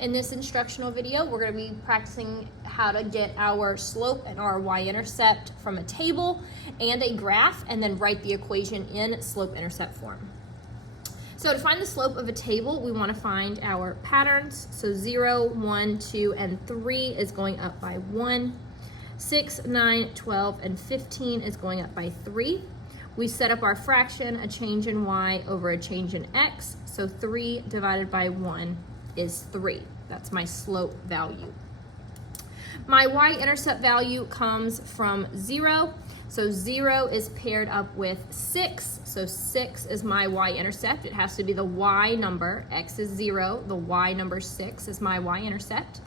In this instructional video, we're going to be practicing how to get our slope and our y-intercept from a table and a graph, and then write the equation in slope-intercept form. So to find the slope of a table, we want to find our patterns. So 0, 1, 2, and 3 is going up by 1. 6, 9, 12, and 15 is going up by 3. We set up our fraction, a change in y over a change in x. So 3 divided by 1 is 3. That's my slope value. My y-intercept value comes from 0. So 0 is paired up with 6. So 6 is my y-intercept. It has to be the y number. X is 0. The y number 6 is my y-intercept.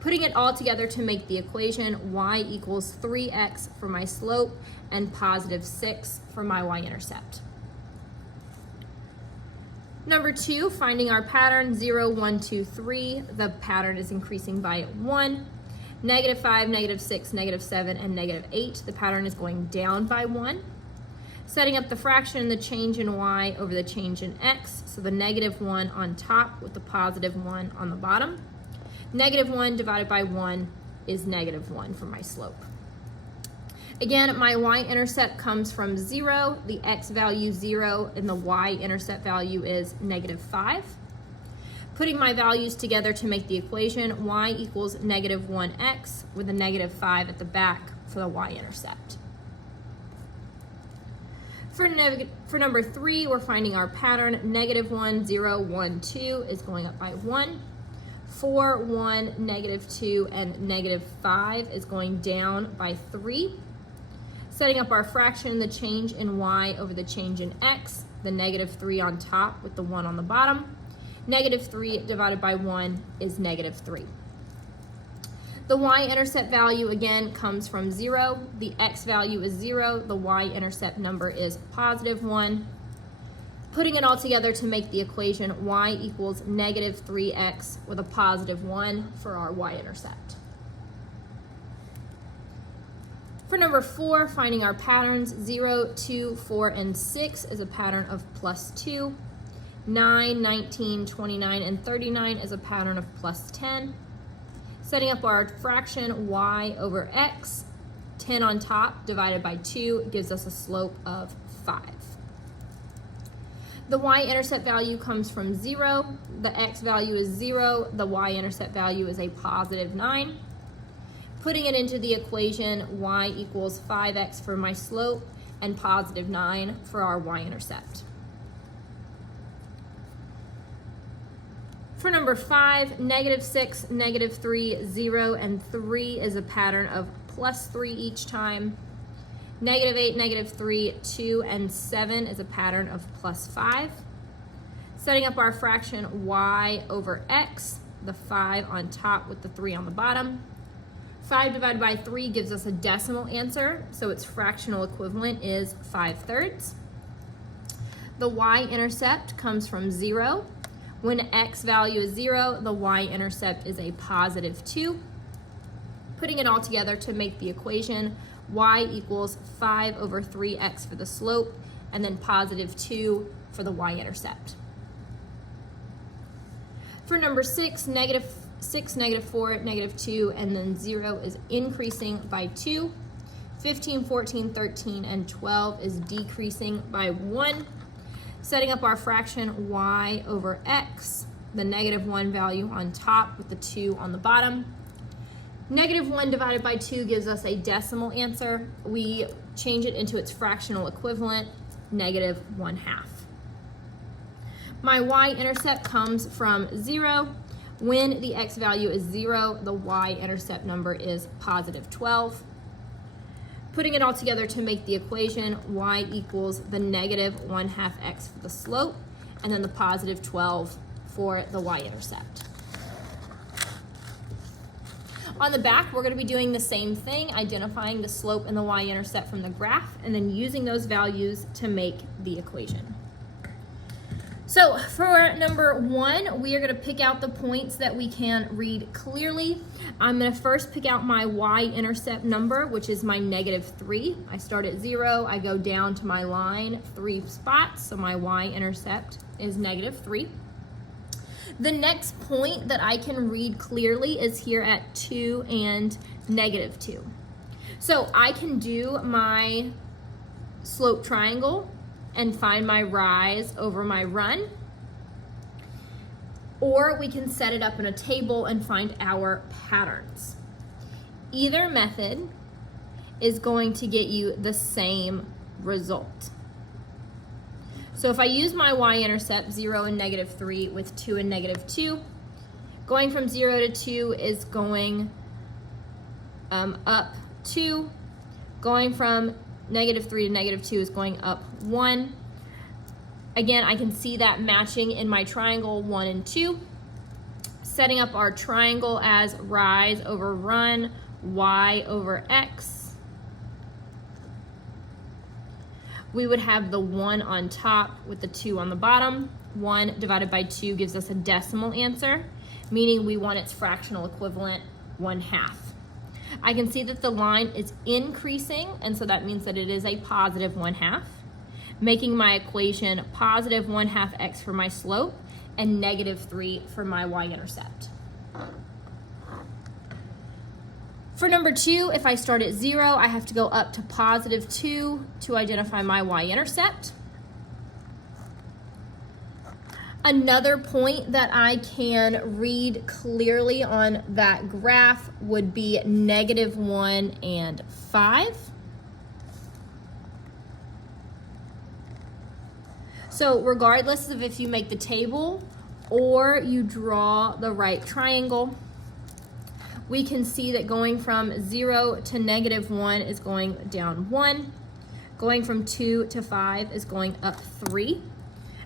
Putting it all together to make the equation, y equals 3x for my slope and positive 6 for my y-intercept. Number 2, finding our pattern, 0, 1, 2, 3. The pattern is increasing by 1. Negative 5, negative 6, negative 7, and negative 8. The pattern is going down by 1. Setting up the fraction, the change in y over the change in x. So the negative 1 on top with the positive 1 on the bottom. Negative 1 divided by 1 is negative 1 for my slope. Again, my y-intercept comes from 0, the x value 0, and the y-intercept value is negative 5. Putting my values together to make the equation, y equals negative 1x with a negative 5 at the back for the y-intercept. For number 3, we're finding our pattern. Negative 1, 0, 1, 2 is going up by 1. 4, 1, negative 2, and negative 5 is going down by 3. Setting up our fraction, the change in y over the change in x, the negative 3 on top with the 1 on the bottom. Negative 3 divided by 1 is negative 3. The y-intercept value again comes from 0. The x value is 0. The y-intercept number is positive 1. Putting it all together to make the equation, y equals negative 3x with a positive 1 for our y-intercept. For number 4, finding our patterns, 0, 2, 4, and 6 is a pattern of plus 2. 9, 19, 29, and 39 is a pattern of plus 10. Setting up our fraction, y over x, 10 on top divided by 2 gives us a slope of 5. The y-intercept value comes from 0. The x value is 0. The y-intercept value is a positive 9. Putting it into the equation, y equals 5x for my slope and positive 9 for our y-intercept. For number 5, negative 6, negative 3, 0, and 3 is a pattern of plus 3 each time. Negative 8, negative 3, 2, and 7 is a pattern of plus 5. Setting up our fraction, y over x, the 5 on top with the 3 on the bottom. 5 divided by 3 gives us a decimal answer, so its fractional equivalent is 5/3. The y-intercept comes from 0. When x value is 0, the y-intercept is a positive 2. Putting it all together to make the equation, y equals 5 over 3x for the slope, and then positive 2 for the y-intercept. For number 6, negative 6, negative 4, negative 2, and then 0 is increasing by 2. 15, 14, 13, and 12 is decreasing by 1. Setting up our fraction, y over x, the negative 1 value on top with the 2 on the bottom. Negative 1 divided by 2 gives us a decimal answer. We change it into its fractional equivalent, negative 1/2. My y-intercept comes from 0. When the x value is 0, the y-intercept number is positive 12. Putting it all together to make the equation, y equals the negative 1/2 x for the slope, and then the positive 12 for the y-intercept. On the back, we're going to be doing the same thing, identifying the slope and the y-intercept from the graph, and then using those values to make the equation. So for number 1, we are going to pick out the points that we can read clearly. I'm going to first pick out my y-intercept number, which is my negative 3. I start at 0, I go down to my line 3 spots, so my y-intercept is negative 3. The next point that I can read clearly is here at 2 and -2. So I can do my slope triangle and find my rise over my run, or we can set it up in a table and find our patterns. Either method is going to get you the same result. So if I use my y-intercept, 0 and -3 with 2 and -2, going from 0 to 2 is going up 2. Going from -3 to -2 is going up 1. Again, I can see that matching in my triangle 1 and 2. Setting up our triangle as rise over run, y over x. We would have the 1 on top with the 2 on the bottom. 1 divided by 2 gives us a decimal answer, meaning we want its fractional equivalent, 1/2. I can see that the line is increasing, and so that means that it is a positive 1/2, making my equation positive 1/2 x for my slope and -3 for my y-intercept. For number 2, if I start at 0, I have to go up to +2 to identify my y-intercept. Another point that I can read clearly on that graph would be -1 and 5. So regardless of if you make the table or you draw the right triangle, we can see that going from 0 to -1 is going down 1. Going from 2 to 5 is going up 3.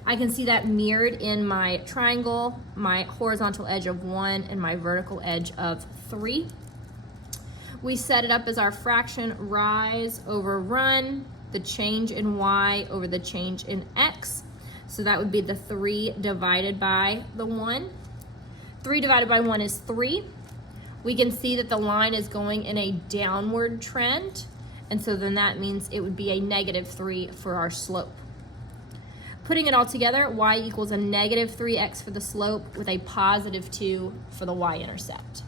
I can see that mirrored in my triangle, my horizontal edge of 1 and my vertical edge of 3. We set it up as our fraction rise over run, the change in y over the change in x. So that would be the 3 divided by the 1. 3 divided by 1 is 3. We can see that the line is going in a downward trend, and so then that means it would be a -3 for our slope. Putting it all together, y equals a -3x for the slope with a +2 for the y-intercept.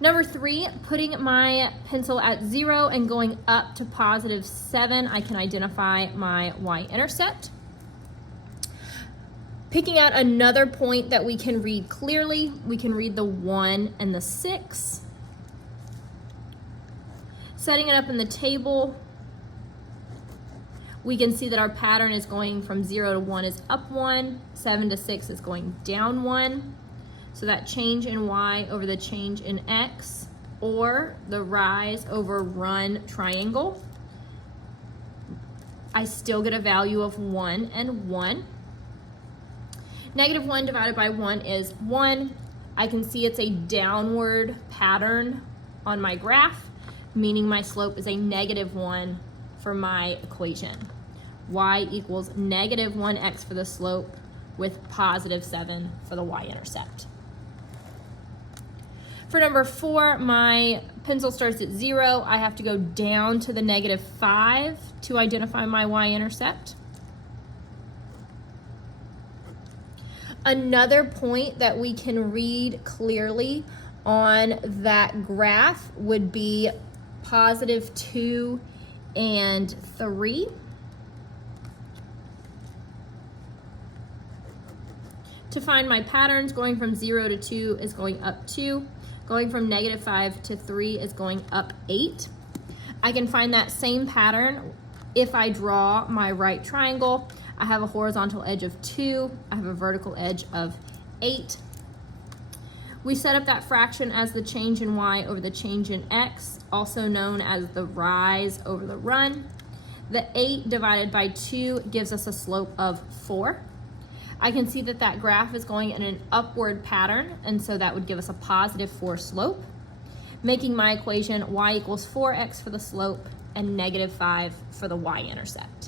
Number 3, putting my pencil at 0 and going up to +7, I can identify my y-intercept. Picking out another point that we can read clearly, we can read the 1 and the 6. Setting it up in the table, we can see that our pattern is going from 0 to 1 is up 1, 7 to 6 is going down 1. So that change in y over the change in x, or the rise over run triangle, I still get a value of 1 and 1. -1 divided by 1 is 1. I can see it's a downward pattern on my graph, meaning my slope is a -1 for my equation. Y equals -1x for the slope with +7 for the y-intercept. For number 4, my pencil starts at 0. I have to go down to the -5 to identify my y-intercept. Another point that we can read clearly on that graph would be +2 and 3. To find my patterns, going from 0 to 2 is going up 2. Going from -5 to 3 is going up 8. I can find that same pattern if I draw my right triangle. I have a horizontal edge of 2. I have a vertical edge of 8. We set up that fraction as the change in y over the change in x, also known as the rise over the run. The 8 divided by 2 gives us a slope of 4. I can see that that graph is going in an upward pattern, and so that would give us a +4 slope, making my equation y equals 4x for the slope and -5 for the y-intercept.